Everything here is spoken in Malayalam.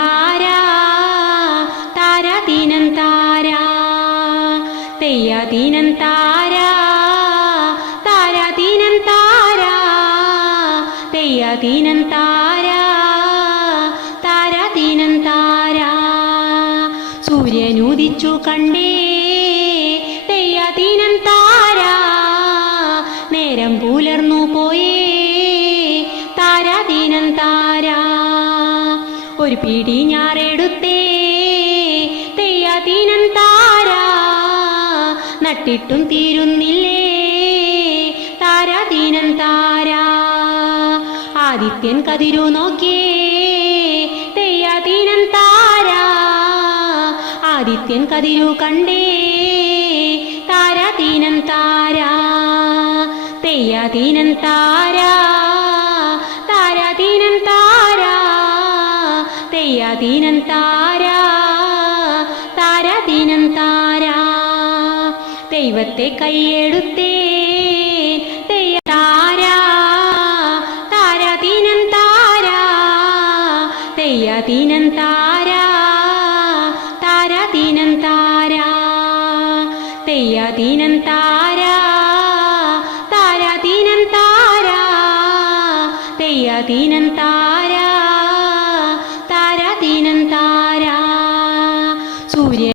താരാ താരാ ദിനം താരാ തെയ്യ ദിനം താരാ താരാ ദിനം താരാ തെയ്യ ദിനം താരാ താരാ ദിനം താരാ. സൂര്യനുദിച്ചു കണ്ടേ തെയ്യാ ദിനം താരാ. ഒരു പിടി ഞാറെടുത്തേ തെയ്യാതീനൻ താരാ നട്ടിട്ടും തീരുന്നില്ലേ. താരാതീനൻ താരാ ആദിത്യൻ കതിരു നോക്കിയേ. തെയ്യാതീനൻ താരാ ആദിത്യൻ കതിരു കണ്ടേ. താരാതീനൻ താരാ തെയ്യാതീനൻ താരാ. തെയ്യാതീനൻ താരാ താര താരാ. ദൈവത്തെ കൈയെടുത്തേ തെയ്യ താര താരാതീനൻ താരാ. തെയ്യാതീനൻ താരാ താരാതീനൻ താരാ. തെയ്യാതീനൻ താരാ താരാതീനൻ താരാ. തെയ്യാതീനൻ താരാ.